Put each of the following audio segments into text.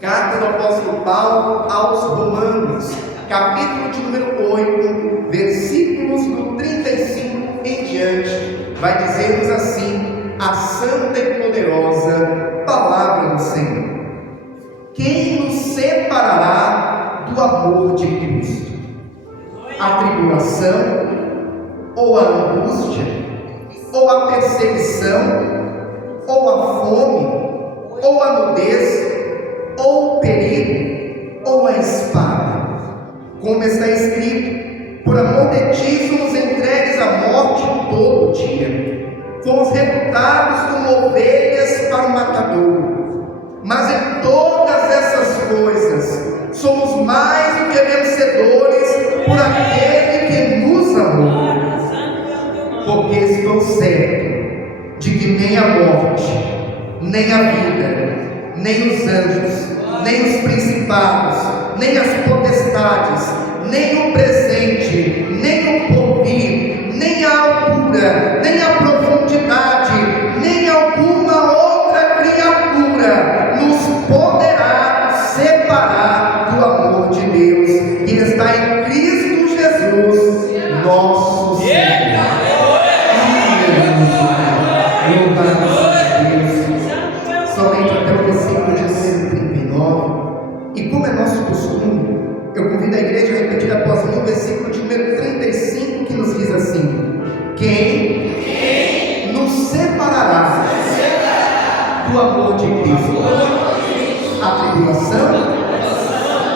Carta do apóstolo Paulo aos Romanos, capítulo de número 8, versículos do 35 em diante, vai dizer-nos assim a santa e poderosa palavra do Senhor: quem nos separará do amor de Cristo? A tribulação, ou a angústia, ou a perseguição, ou a fome, ou a nudez, ou o perigo, ou a espada. Como está escrito: por amor de ti somos entregues à morte todo dia, fomos reputados como ovelhas para o matadouro. Mas em todas essas coisas somos mais do que vencedores por aquele que nos amou. Porque estou certo de que nem a morte, nem a vida, nem os anjos, nem os principados, nem as potestades, nem o presente, nem o porvir, nem a altura, nem a profundidade, nem alguma outra criatura nos poderá separar do amor de Deus que está em Cristo Jesus, nosso Senhor. Somente até o versículo de número 39. E como é nosso costume, eu convido a igreja a repetir após mim o versículo de número 35, que nos diz assim: quem nos separará do amor de Cristo? A tribulação,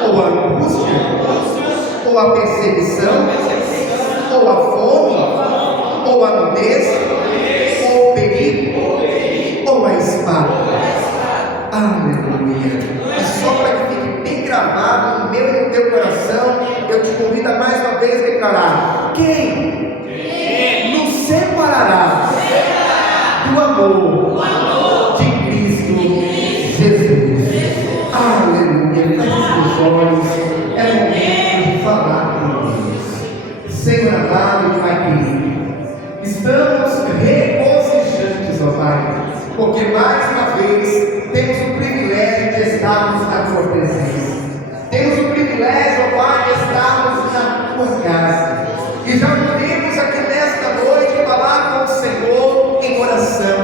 ou a angústia, ou a perseguição, ou a fome, ou a nudez, ou o perigo, ou a espada. Aleluia. E só para que fique bem gravado no meu e no teu coração, eu te convido a mais uma vez declarar: quem nos separará do amor de Cristo Jesus? Aleluia. Feche os olhos, é momento de falar com Deus. Senhor amado e Pai querido, estamos regozijantes, ó Pai, porque mais uma vez temos o privilégio de estarmos na Tua presença. Temos o privilégio, ó Pai, de estarmos na Tua casa. E já podemos aqui nesta noite falar com o Senhor em oração.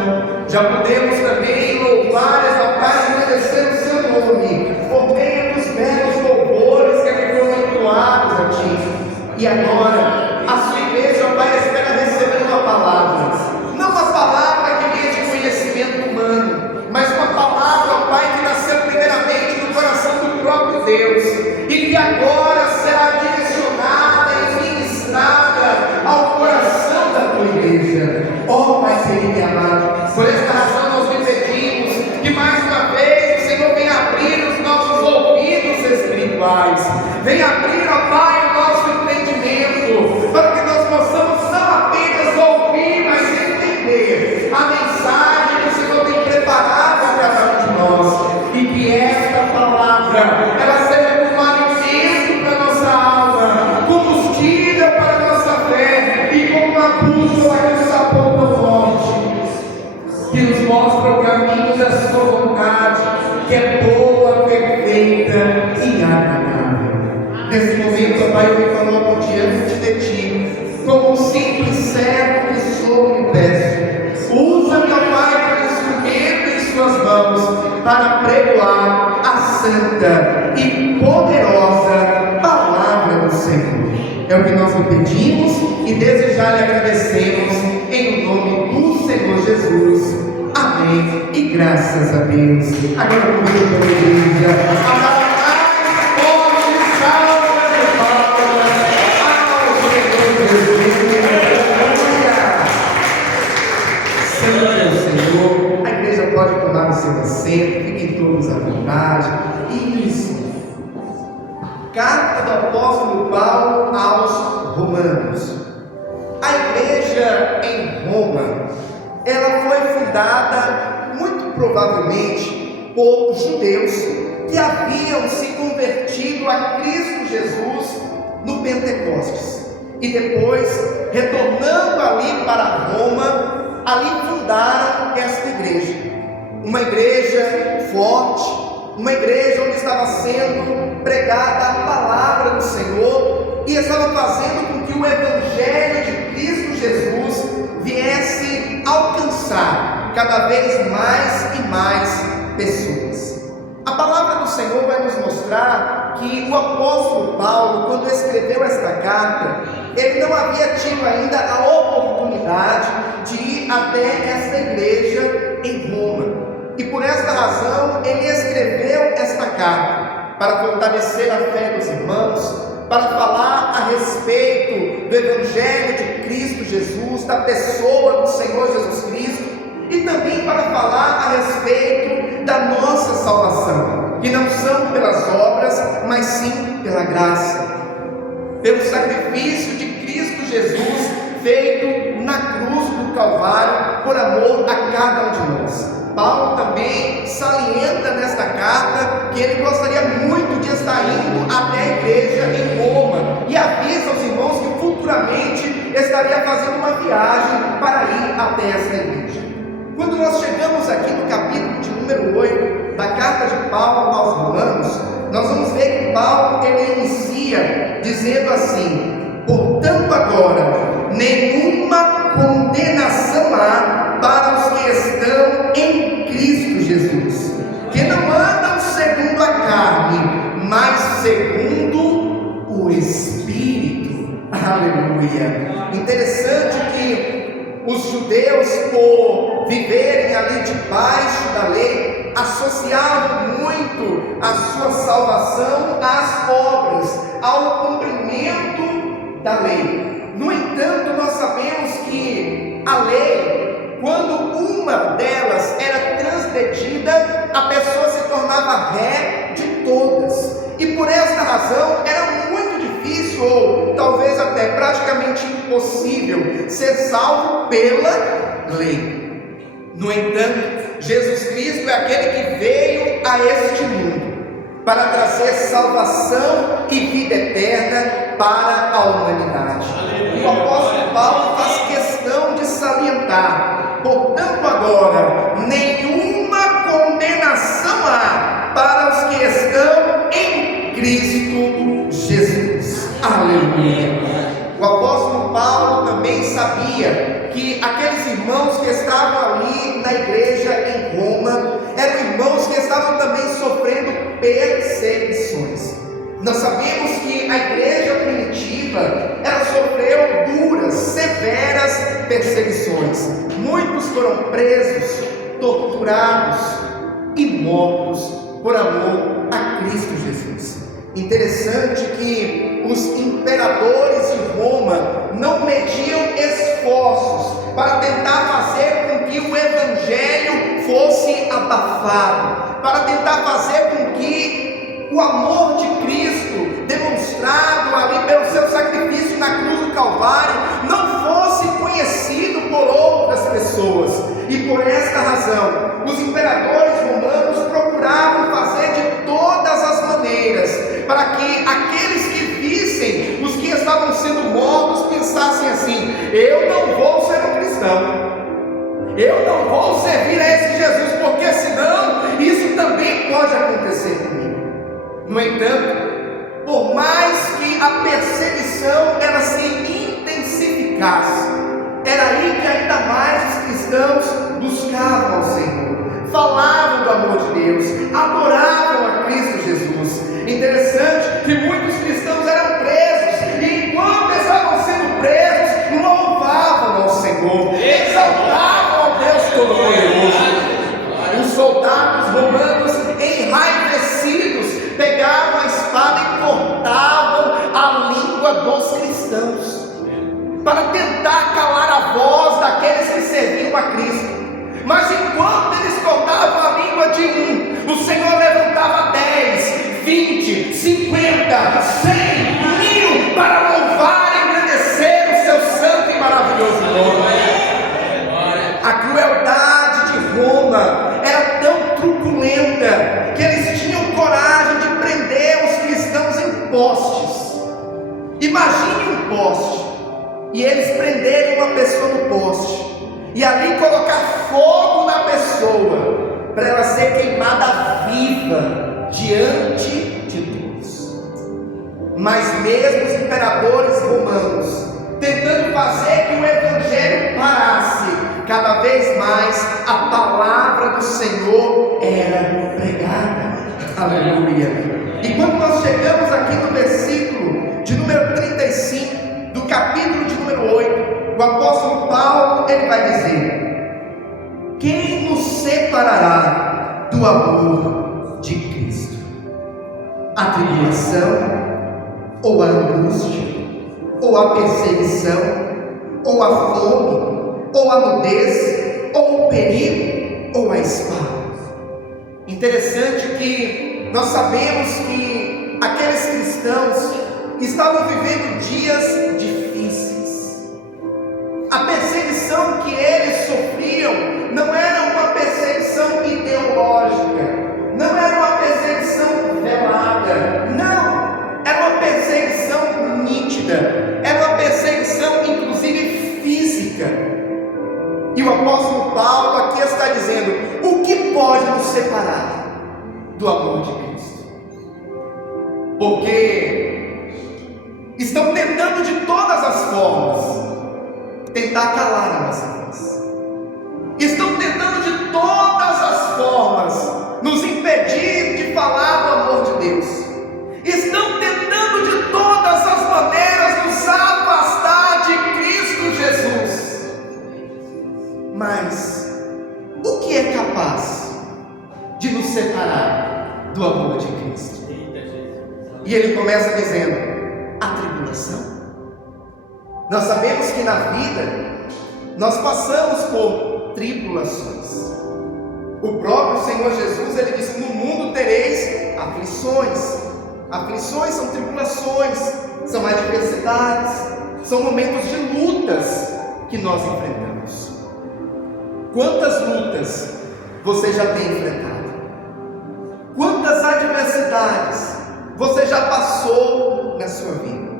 Já podemos também louvar, exaltar e agradecer o Seu nome por meio dos belos louvores que aqui foram entoados a Ti. E agora, a Sua igreja, ó Pai, espera receber uma palavra. Não uma palavra que venha de conhecimento humano, mas uma palavra, ó Pai, que nasceu primeiramente no coração do próprio Deus, e que agora será direcionada e ministrada ao coração da Tua igreja. Ó Pai querido e amado, por esta razão nós lhe pedimos que mais uma vez o Senhor venha abrir os nossos ouvidos espirituais, venha abrir, ó Pai, o nosso entendimento, para que nós possamos não apenas ouvir, mas entender a mensagem que o Senhor tem preparado a cada um de nós, e que esta palavra ela seja como alimento para a nossa alma, combustível para a nossa fé, e como uma bússola que nos aponta ao norte, que nos mostra o caminho da Sua vontade, que é boa, perfeita e agradável. Nesse momento, ó Pai, eu me coloco diante de Ti, como um simples servo que sou, lhe peço. Usa-me, ó Pai, como instrumento em Suas mãos, para pregoar a santa e poderosa palavra do Senhor. É o que nós lhe pedimos e desejar lhe agradecemos em nome do Senhor Jesus. Amém. E graças a Deus. Agora comigo pela igreja. A mais forte salva de palmas ao Senhor Jesus. Senhor é o Senhor. A igreja pode tomar o seu assento. Fiquem todos à vontade. Isso. Carta do apóstolo Paulo aos Romanos. A igreja em Roma, ela foi fundada muito provavelmente por judeus que haviam se convertido a Cristo Jesus no Pentecostes, e depois, retornando ali para Roma, ali fundaram esta igreja, uma igreja forte, uma igreja onde estava sendo pregada a palavra do Senhor e estava fazendo com que o Evangelho de Cristo Jesus viesse alcançar cada vez mais e mais pessoas. A palavra do Senhor vai nos mostrar que o apóstolo Paulo, quando escreveu esta carta, ele não havia tido ainda a oportunidade de ir até esta igreja em Roma. E por esta razão ele escreveu esta carta para fortalecer a fé dos irmãos, para falar a respeito do Evangelho de Cristo Jesus, da pessoa do Senhor Jesus Cristo, e também para falar a respeito da nossa salvação, que não são pelas obras, mas sim pela graça, pelo sacrifício de Cristo Jesus feito na cruz do Calvário por amor a cada um de nós. Paulo também salienta nesta carta que ele gostaria muito de estar indo até a igreja em Roma e avisa aos irmãos que futuramente estaria fazendo uma viagem para ir até esta igreja. Quando nós chegamos aqui no capítulo de número 8 da carta de Paulo aos Romanos, nós vamos ver que Paulo ele inicia dizendo assim: portanto agora nenhuma condenação há para os que estão em Cristo Jesus, que não andam segundo a carne, mas segundo o Espírito. Aleluia! Interessante que os judeus, por viverem ali debaixo da lei, associavam muito a sua salvação às obras, ao cumprimento da lei. No entanto, nós sabemos que a lei, quando uma delas era transgredida, a pessoa se tornava ré de todas, e por esta razão era muito difícil, ou talvez até praticamente impossível, ser salvo pela lei. No entanto, Jesus Cristo é aquele que veio a este mundo para trazer salvação e vida eterna para a humanidade. O apóstolo Paulo faz questão de salientar: portanto agora nenhuma condenação há para os que estão em Cristo Jesus. Aleluia! O apóstolo Paulo também sabia que aqueles irmãos que estavam ali na igreja em Roma eram irmãos que estavam também sofrendo perseguições. Nós sabemos que a igreja primitiva, ela sofreu duras, severas perseguições. Muitos foram presos, torturados e mortos por amor a Cristo Jesus. Interessante que os imperadores de Roma não mediam esforços para tentar fazer com que o evangelho fosse abafado, para tentar fazer com que o amor de Cristo, demonstrado ali pelo seu sacrifício na cruz do Calvário, não fosse conhecido por outras pessoas. E por esta razão, os imperadores romanos procuravam fazer de todas as maneiras para que aqueles que vissem os que estavam sendo mortos pensassem assim: eu não vou ser um cristão, eu não vou servir a esse Jesus, porque senão isso também pode acontecer comigo. No entanto, por mais que a perseguição ela se intensificasse, era aí que ainda mais os cristãos buscavam ao Senhor, falavam do amor de Deus, adoravam a Cristo Jesus. Interessante que muitos cristãos eram presos, e enquanto estavam sendo presos, louvavam ao Senhor, exaltavam ao Deus Todo-Poderoso. Os soldados romanos, enraivecidos, pegavam a espada e cortavam a língua dos cristãos, para tentar calar a voz daqueles que serviam a Cristo. Mas enquanto eles cortavam a língua de um, o Senhor levantava 10, 20, 50, 100, 1000 para louvar e engrandecer o seu santo e maravilhoso nome. A crueldade de Roma era tão truculenta que eles tinham coragem de prender os cristãos em postes. Imagine um poste e eles prenderem uma pessoa no poste e ali colocar fogo na pessoa para ela ser queimada viva diante de todos. Mas mesmo os imperadores romanos, tentando fazer que o evangelho parasse, cada vez mais a palavra do Senhor era pregada. Aleluia. E quando nós chegamos aqui no versículo de número 35 do capítulo de número 8, o apóstolo Paulo, ele vai dizer: quem nos separará do amor de Cristo? A tribulação, ou a angústia, ou a perseguição, ou a fome, ou a nudez, ou o perigo, ou a espada. Interessante que nós sabemos que aqueles cristãos estavam vivendo dias difíceis. A perseguição que eles sofriam não era uma perseguição ideológica, não era uma perseguição velada, não, era uma perseguição nítida, era uma perseguição inclusive física. E o apóstolo Paulo aqui está dizendo: o que pode nos separar do amor de Cristo? Porque estão tentando de todas as formas tentar calar a nossa voz, estão tentando de todas as formas nos impedir de falar do amor de Deus, estão tentando de todas as maneiras nos afastar de Cristo Jesus. Mas o que é capaz de nos separar do amor de Cristo? E ele começa dizendo: a tribulação. Nós sabemos que na vida nós passamos por tribulações. O próprio Senhor Jesus, ele disse: no mundo tereis aflições. Aflições são tribulações, são adversidades, são momentos de lutas que nós enfrentamos. Quantas lutas você já tem enfrentado? Quantas adversidades você já passou na sua vida?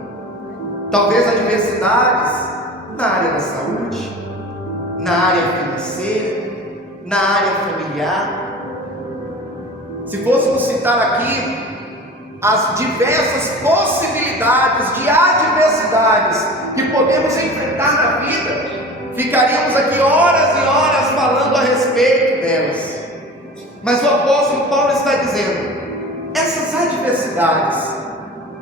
Talvez adversidades na área da saúde, na área financeira, na área familiar. Se fôssemos citar aqui as diversas possibilidades de adversidades que podemos enfrentar na vida, ficaríamos aqui horas e horas falando a respeito delas. Mas o apóstolo Paulo está dizendo: essas adversidades,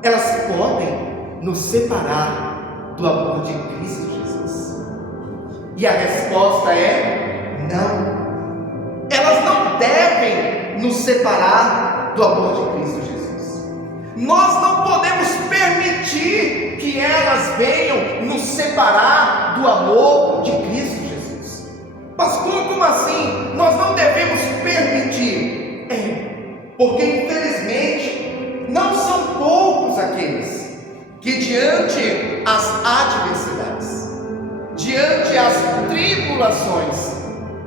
elas podem nos separar do amor de Cristo Jesus? E a resposta é não. Elas não devem nos separar do amor de Cristo Jesus. Nós não podemos permitir que elas venham nos separar do amor de Cristo Jesus. Mas como assim? Nós não devemos permitir? Porque infelizmente não são poucos aqueles que diante as adversidades, diante as tribulações,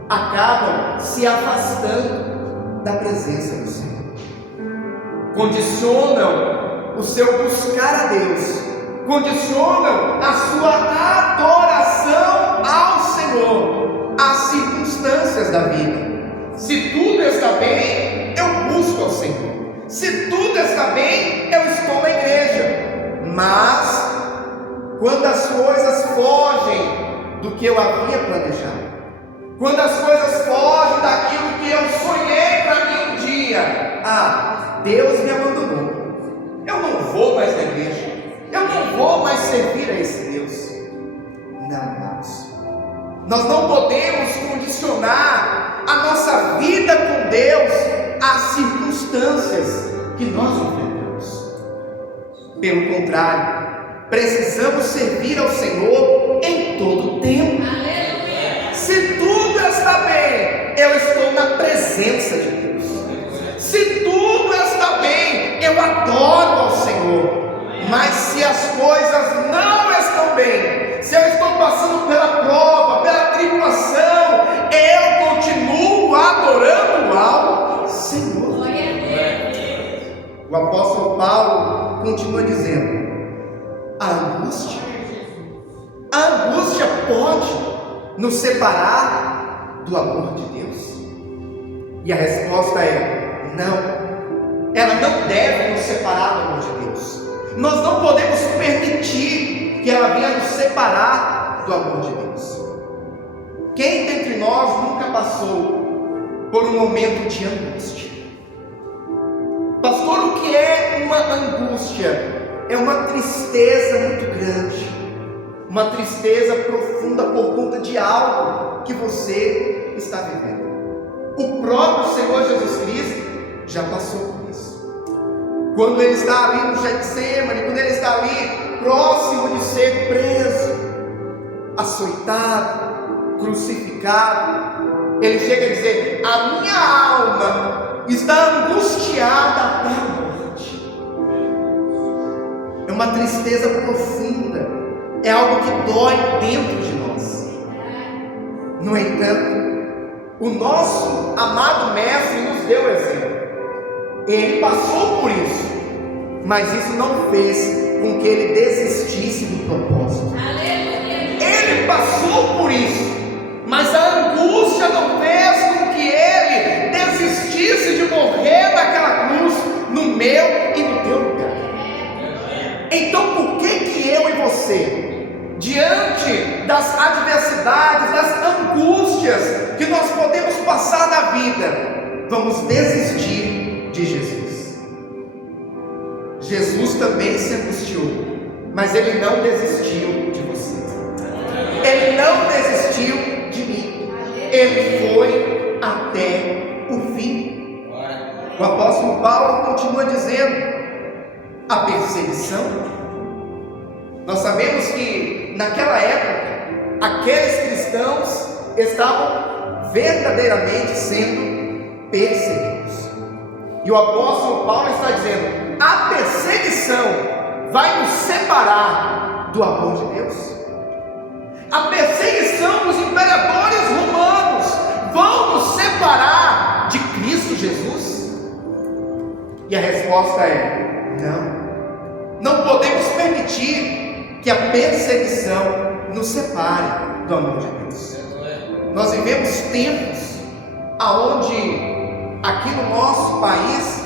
acabam se afastando da presença do Senhor, condicionam o seu buscar a Deus, condicionam a sua adoração ao Senhor às circunstâncias da vida. Se tudo está bem, eu busco ao Senhor. Se tudo está bem, eu estou na igreja. Mas quando as coisas fogem do que eu havia planejado, quando as coisas fogem daquilo que eu sonhei para mim um dia, Deus me abandonou, eu não vou mais na igreja, eu não vou mais servir a esse Deus. Não, irmãos, nós não podemos condicionar a nossa vida com Deus às circunstâncias que nós enfrentamos. Pelo contrário, precisamos servir ao Senhor em todo o tempo. Se tudo está bem, eu estou na presença de Deus. Se tudo está bem, eu adoro ao Senhor. Mas se as coisas não estão bem, se eu estou passando pela prova, pela tribulação, eu continuo adorando ao Senhor. O apóstolo Paulo continua dizendo: a angústia pode nos separar do amor de Deus? E a resposta é não. ela não deve nos separar do amor de Deus. Nós não podemos permitir que ela venha nos separar do amor de Deus. Quem dentre nós nunca passou por um momento de angústia? Pastor, o que é uma angústia? É uma tristeza muito grande, uma tristeza profunda por conta de algo que você está vivendo. O próprio Senhor Jesus Cristo já passou por isso. Quando Ele está ali no Getsemane, quando Ele está ali próximo de ser preso, açoitado, crucificado, Ele chega a dizer: a minha alma está angustiada até a morte. É uma tristeza profunda, é algo que dói dentro de nós. No entanto, o nosso amado Mestre nos deu exemplo. Ele passou por isso, mas isso não fez com que ele desistisse do propósito. Ele passou por isso, mas a angústia não fez com que ele desistisse de morrer naquela cruz, no meu e no teu lugar. Então por que eu e você, diante das adversidades, das angústias que nós podemos passar na vida, vamos desistir de Jesus? Jesus também se angustiou, mas Ele não desistiu de você. Ele não desistiu de mim. Ele foi até o fim. O apóstolo Paulo continua dizendo: a perseguição. Nós sabemos que naquela época aqueles cristãos estavam verdadeiramente sendo perseguidos. E o apóstolo Paulo está dizendo: a perseguição vai nos separar do amor de Deus. A perseguição dos imperadores romanos vão nos separar de Cristo Jesus? E a resposta é: não podemos permitir que a perseguição nos separe do amor de Deus. Nós vivemos tempos aonde aqui no nosso país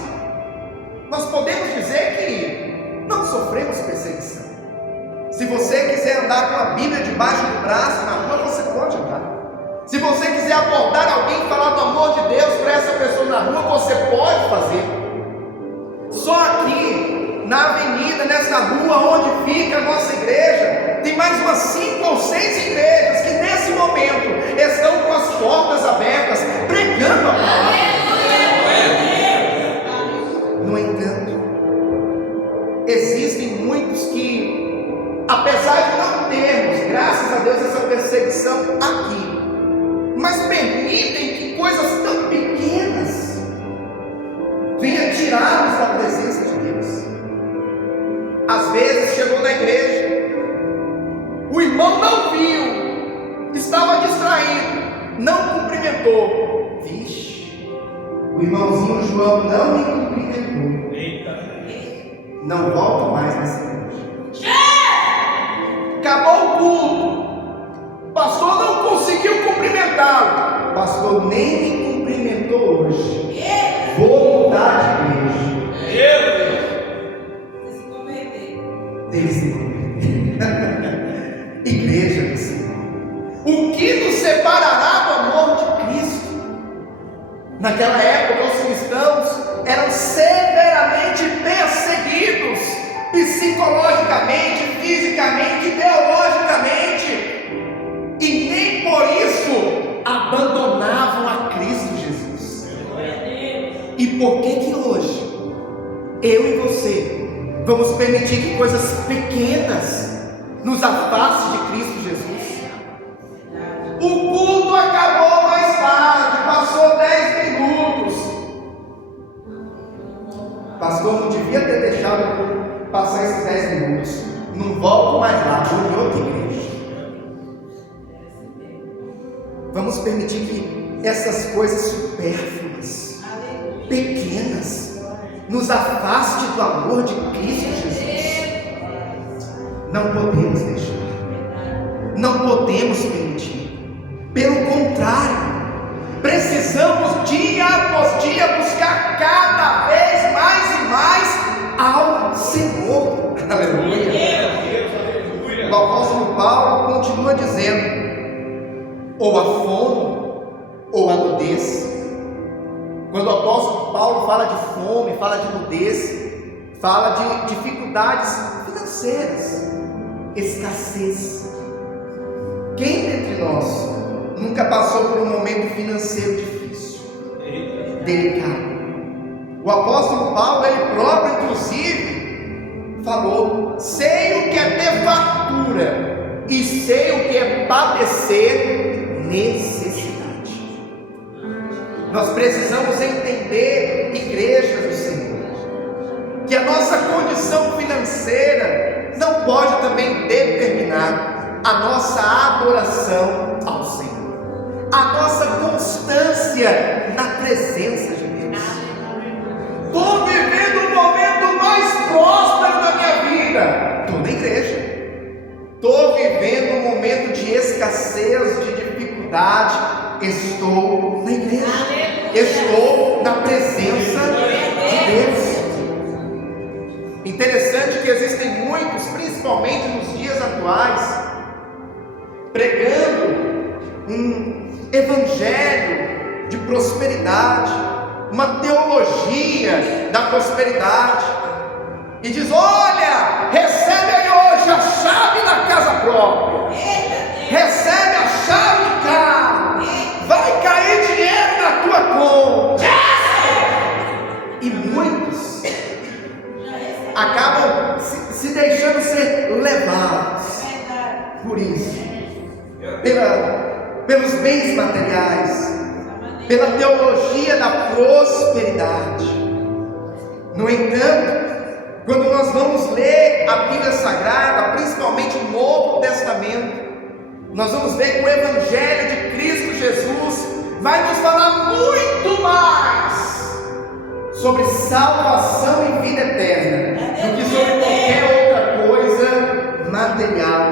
nós podemos dizer que não sofremos perseguição. Se você quiser andar com a Bíblia debaixo do braço na rua, você pode andar. Se você quiser abordar alguém e falar do amor de Deus para essa pessoa na rua, você pode fazer. Só aqui na avenida, nessa rua onde fica a nossa igreja, tem mais umas 5 ou 6 igrejas que nesse momento estão com as portas abertas, pregando a palavra. No entanto, existem muitos que, apesar de não termos, graças a Deus, essa perseguição aqui, mas permitem que coisas tão pequenas venham tirar-nos da presença de Deus. Às vezes chegou na igreja, o irmão não viu, estava distraído, não cumprimentou. Vixe, o irmãozinho João não me cumprimentou. Não volto mais nessa igreja. Acabou o culto, o pastor não conseguiu cumprimentá-lo. Pastor nem me cumprimentou hoje. Vou mudar de igreja. Igreja do Senhor. O que nos separará do amor de Cristo? Naquela época os cristãos eram severamente perseguidos, psicologicamente, fisicamente, ideologicamente, e nem por isso abandonavam a Cristo Jesus. E por que hoje eu e você vamos permitir que coisas pequenas nos afastem de Cristo Jesus? O culto acabou mais tarde, passou 10 minutos. Pastor, não devia ter deixado o culto passar esses 10 minutos. Não volto mais lá, vou em outra igreja. Vamos permitir que essas coisas supérfluas, pequenas, nos afaste do amor de Cristo Jesus. Não podemos deixar, não podemos permitir. Pelo contrário, precisamos dia após dia buscar cada vez mais e mais ao Senhor. Aleluia. O apóstolo Paulo continua dizendo: ou a fome, ou a nudez. Quando o apóstolo Paulo fala de fome, fala de nudez, fala de dificuldades financeiras, escassez. Quem dentre nós nunca passou por um momento financeiro difícil, delicado? O apóstolo Paulo, ele próprio inclusive, falou: sei o que é ter fartura e sei o que é padecer necessidade. Nós precisamos entender, igreja do Senhor, que a nossa condição financeira não pode também determinar a nossa adoração ao Senhor, a nossa constância na presença de Deus. Estou vivendo o momento mais próspero da minha vida, estou na igreja. Estou vivendo um momento de escassez, de dificuldade, estou na igreja. Estou na presença de Deus. Interessante que existem muitos, principalmente nos dias atuais, pregando um evangelho de prosperidade, uma teologia da prosperidade, e diz: olha, recebe aí hoje a chave da casa própria, recebe a chave do carro, vai cair dinheiro na tua conta. E muitos acabam se deixando ser levados por isso, pelos bens materiais, pela teologia da prosperidade. No entanto, quando nós vamos ler a Bíblia Sagrada, principalmente o Novo Testamento, nós vamos ver que o Evangelho de Cristo Jesus vai nos falar muito mais sobre salvação e vida eterna do que sobre qualquer outra coisa material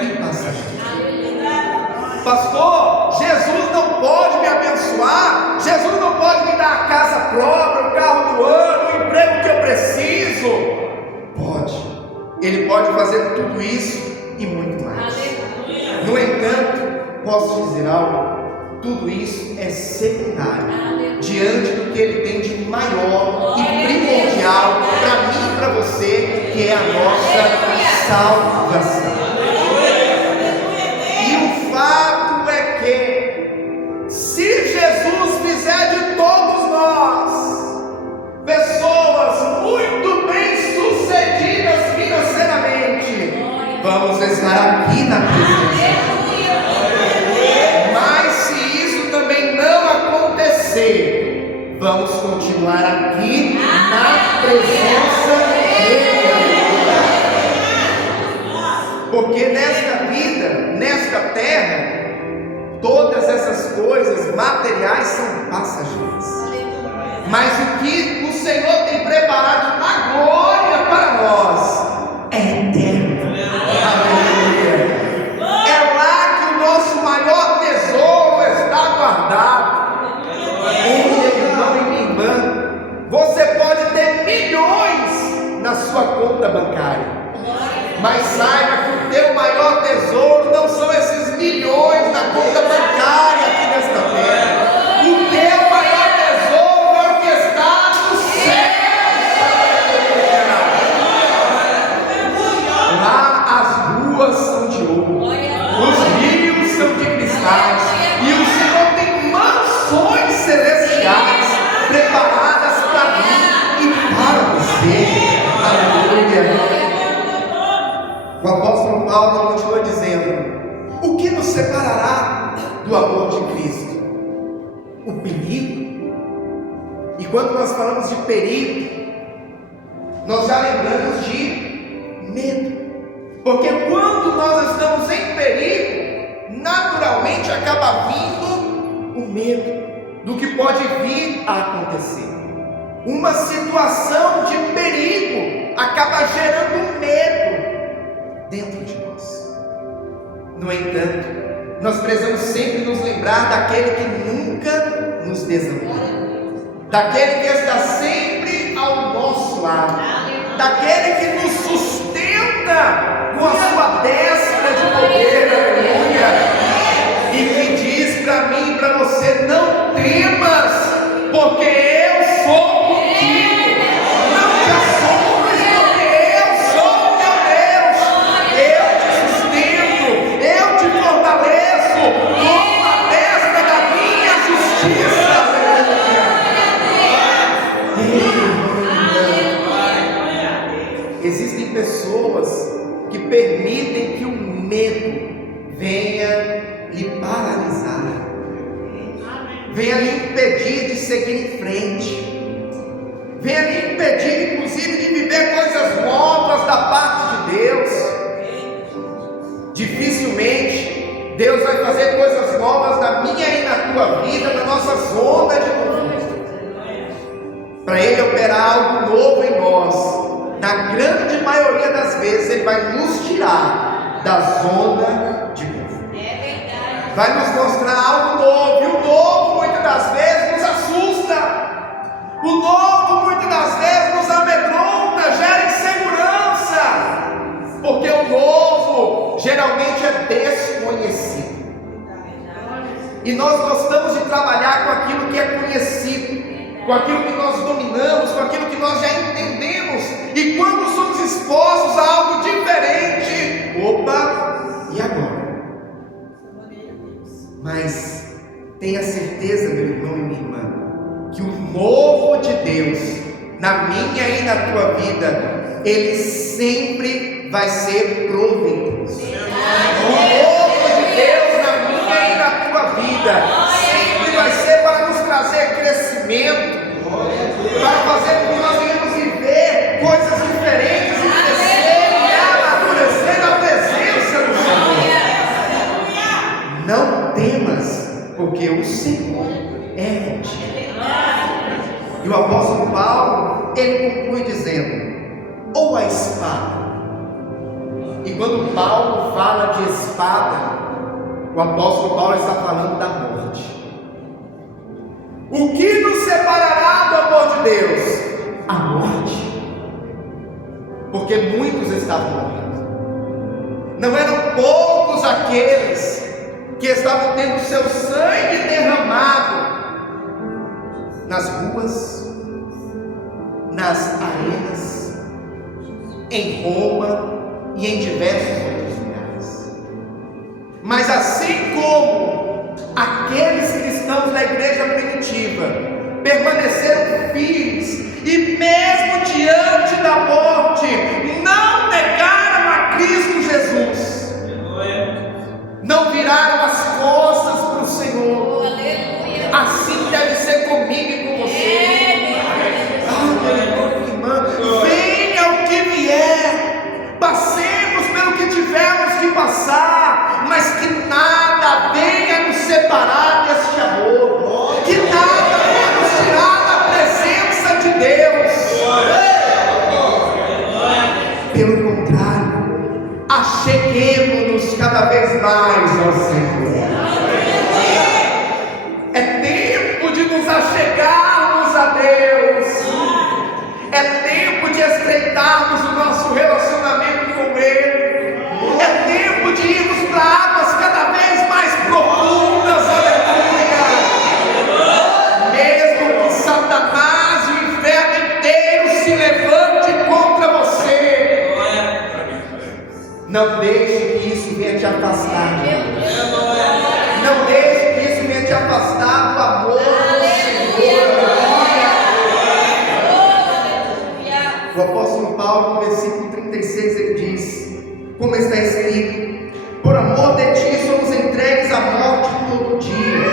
e passageira. Pastor, Jesus não pode me abençoar, Jesus não pode me dar a casa própria, o carro do ano, o emprego que eu preciso. Pode, Ele pode fazer tudo isso e muito mais. No entanto, posso dizer algo: tudo isso é secundário diante do que Ele tem de maior e primordial para mim e para você, que é a nossa salvação. E o fato é que, se Jesus fizer de todos nós pessoas muito bem sucedidas financeiramente, vamos estar aqui na presença. Mas se isso também não acontecer, vamos continuar aqui na presença dele. Porque nesta vida, nesta terra, todas essas coisas materiais são passageiras. Mas o que o Senhor tem preparado na glória para nós é eterno. Aleluia. É lá que o nosso maior tesouro está guardado. Irmão e minha irmã, você pode ter milhões na sua conta bancária, mas saiba que o teu maior tesouro não são esses milhões na conta bancária aqui nesta terra. O teu maior tesouro é o que está no céu. Lá as ruas são de ouro, os rios são de cristais, e o Senhor tem mansões celestiais preparadas para mim e para você. Aleluia. O apóstolo Paulo continua dizendo: o que nos separará do amor de Cristo? O perigo. E quando nós falamos de perigo, nós já lembramos de medo. Porque quando nós estamos em perigo, naturalmente acaba vindo o medo do que pode vir a acontecer. Uma situação de perigo acaba gerando medo dentro de nós. No entanto, nós precisamos sempre nos lembrar daquele que nunca desampara, daquele que está sempre ao nosso lado, daquele que nos sustenta com a sua destra de poder, aleluia, e que diz para mim e para você: não temas, porque eu sou contigo. Não te assombres, porque eu sou teu Deus. Eu te sustento, eu te fortaleço com a destra da minha justiça. Existem pessoas que permitem que o medo venha lhe paralisar, venha lhe impedir de seguir em frente, venha lhe impedir inclusive de viver coisas novas da parte de Deus. Dificilmente Deus vai fazer coisas novas na minha e na tua vida, na nossa zona de conforto. Para Ele operar algo novo em nós, na grande maioria das vezes Ele vai nos tirar da zona de conforto, vai nos mostrar algo novo. E o novo muitas das vezes nos assusta, o novo muitas das vezes nos amedronta, gera insegurança, porque o novo geralmente é desconhecido, e nós gostamos de trabalhar com aquilo que é conhecido, com aquilo que nós dominamos, com aquilo que nós já entendemos. E quando somos expostos a algo diferente, opa, e agora? Mas tenha certeza, meu irmão e minha irmã, que o novo de Deus na minha e na tua vida, ele sempre vai ser proveitoso. O novo de Deus na minha e na tua vida sempre vai ser para nos trazer crescimento, para fazer com que nós venhamos viver coisas diferentes e crescer e amadurecer na presença do Senhor. Não temas, porque o Senhor é contigo. E o apóstolo Paulo, ele conclui dizendo: ou a espada. E quando Paulo fala de espada, o apóstolo Paulo está falando da morte. O que nos separará do amor de Deus? A morte. Porque muitos estavam morrendo. Não eram poucos aqueles que estavam tendo seu sangue derramado nas ruas, nas arenas, em Roma e em diversos outros lugares. Mas assim como aqueles cristãos da igreja primitiva permaneceram firmes e mesmo diante da morte não negaram a Cristo Jesus, não viraram as costas para o Senhor, assim deve ser comigo e com você. Meu irmão e irmã, venha o que vier, passemos pelo que tivermos que passar, mas que nada venha nos separar deste amor, que nada venha nos tirar da presença de Deus. Pelo contrário, acheguemos-nos cada vez mais ao Senhor. É tempo de nos achegarmos a Deus, é tempo de estreitarmos o nosso relacionamento com Ele, é tempo de irmos para águas cada vez mais profundas, aleluia. Mesmo que Satanás e o inferno inteiro se levante contra você, não deixe que isso venha te afastar de Deus. Não deixe que isso venha te afastar do amor do Senhor. O apóstolo Paulo, no versículo 36, ele diz, como está escrito: por amor de ti somos entregues à morte todo dia,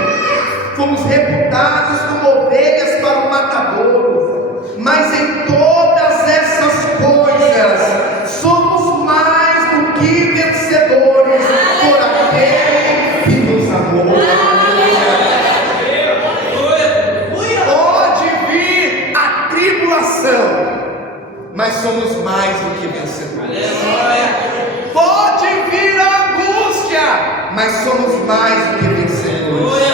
fomos reputados como ovelhas para o matadouro, mas em todas essas coisas somos mais do que vencedores por aquele que nos amou. Pode vir a tribulação, mas somos mais do que vencedores. Pode vir a angústia, mas somos mais do que vencedores.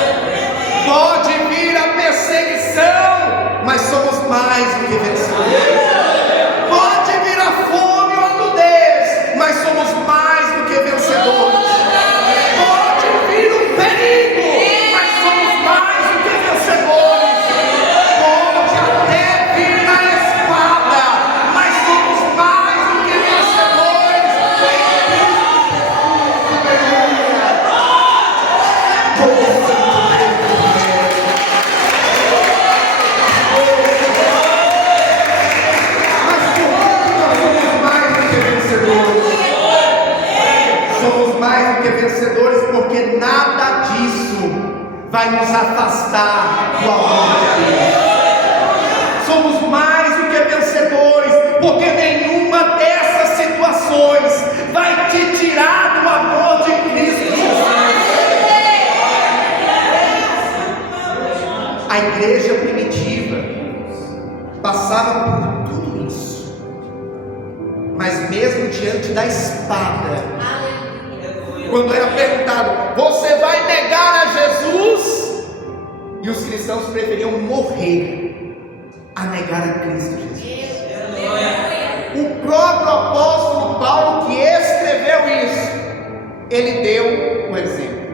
Pode vir a vencedores, porque nada disso vai nos afastar do amor de Deus. Somos mais do que vencedores, porque nenhuma dessas situações vai te tirar do amor de Cristo Jesus. A igreja primitiva passava por tudo isso, mas mesmo diante da espada, quando era perguntado: você vai negar a Jesus? E os cristãos preferiam morrer a negar a Cristo Jesus. O próprio apóstolo Paulo, que escreveu isso, ele deu o exemplo.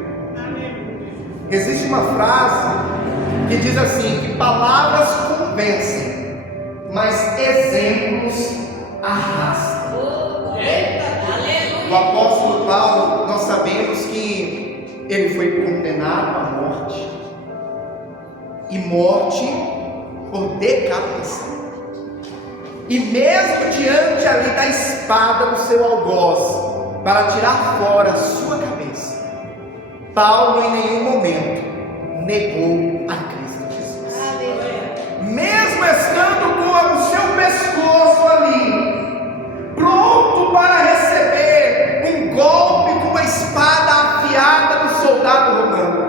Existe uma frase que diz assim, que palavras convencem, mas exemplos arrastam. O apóstolo Paulo, nós sabemos que ele foi condenado à morte, e morte por decapitação. E mesmo diante ali da espada do seu algoz, para tirar fora a sua cabeça, Paulo em nenhum momento negou a Cristo Jesus. Mesmo estando com o seu pescoço ali, pronto para receber um golpe com uma espada afiada do soldado romano,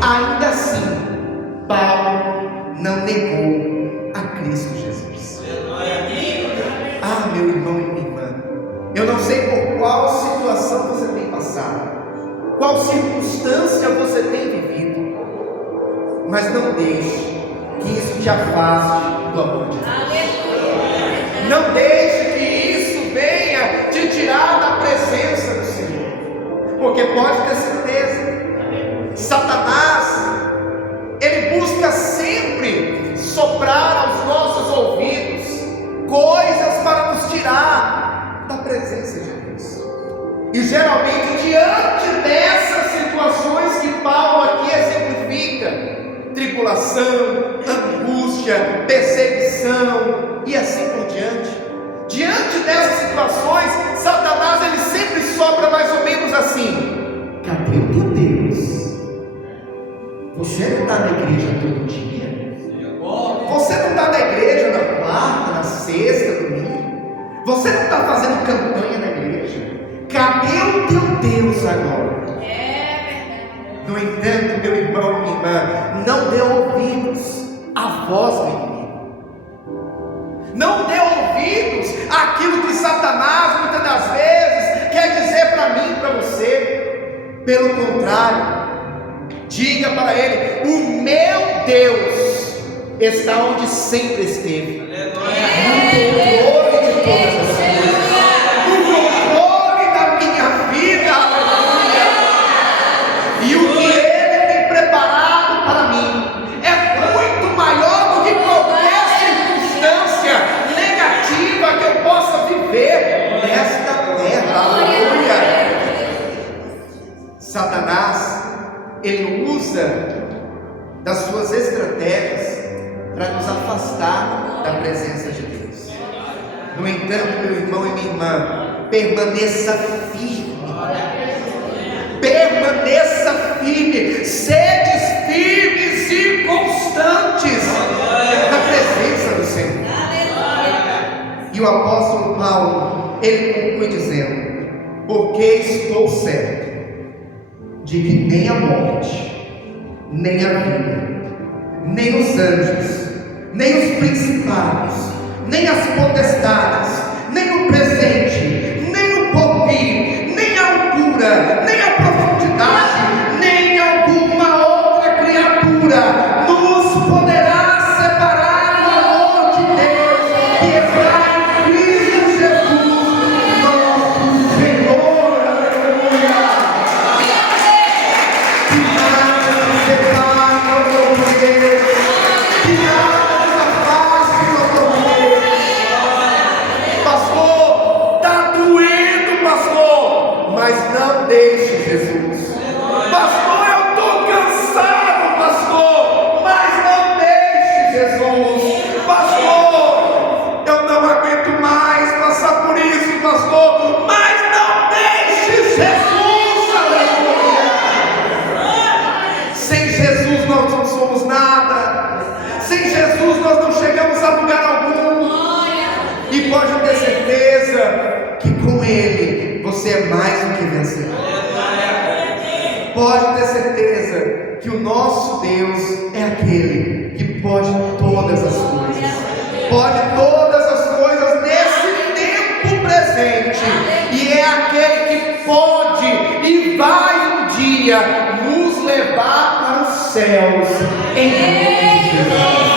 ainda assim Paulo não negou a Cristo Jesus. Ah, meu irmão e minha irmã, eu não sei por qual situação você tem passado, qual circunstância você tem vivido, mas não deixe que isso te afaste do amor de Deus. Não deixe que isso venha te tirar da presença do Senhor, porque pode ter certeza, Satanás, ele busca sempre soprar aos nossos ouvidos coisas para nos tirar da presença de Deus. E geralmente diante dessas situações que Paulo aqui exemplifica, tribulação, angústia, perseguição e assim por diante dessas situações, Satanás ele sempre sopra mais ou menos assim: cadê o teu Deus? Você não está na igreja todo dia? Você não está na igreja na quarta, na sexta, domingo? Você não está fazendo campanha na igreja? Cadê o teu Deus agora? No entanto, meu irmão e minha irmã, não dê ouvidos à voz do inimigo. Não dê ouvidos àquilo que Satanás muitas das vezes quer dizer para mim e para você. Pelo contrário, diga para ele: o meu Deus está onde sempre esteve, no controle de todas as coisas, no controle da minha vida, aleluia. E o que ele tem preparado para mim é muito maior do que qualquer circunstância negativa que eu possa viver nesta terra, aleluia. Satanás, ele usa das suas estratégias para nos afastar da presença de Deus. No entanto, meu irmão e minha irmã, permaneça firme. Permaneça firme. Sedes firmes e constantes na presença do Senhor. E o apóstolo Paulo, ele conclui dizendo: porque estou certo de que nem a morte, nem a vida, nem os anjos, nem os principados, nem as potestades, nem o presente, nem o porvir, nem a altura, nem a profundidade, nem alguma outra criatura nos poderá separar do amor de Deus que está em Cristo Jesus, nosso Senhor, aleluia. Que nada nos separe do amor de Deus, que nada nos afaste do amor de Deus. E pode ter certeza que com Ele você é mais do que vencedor. Pode ter certeza que o nosso Deus é aquele que pode todas as coisas. Pode todas as coisas nesse tempo presente. E é aquele que pode e vai um dia nos levar para os céus em nome de Jesus.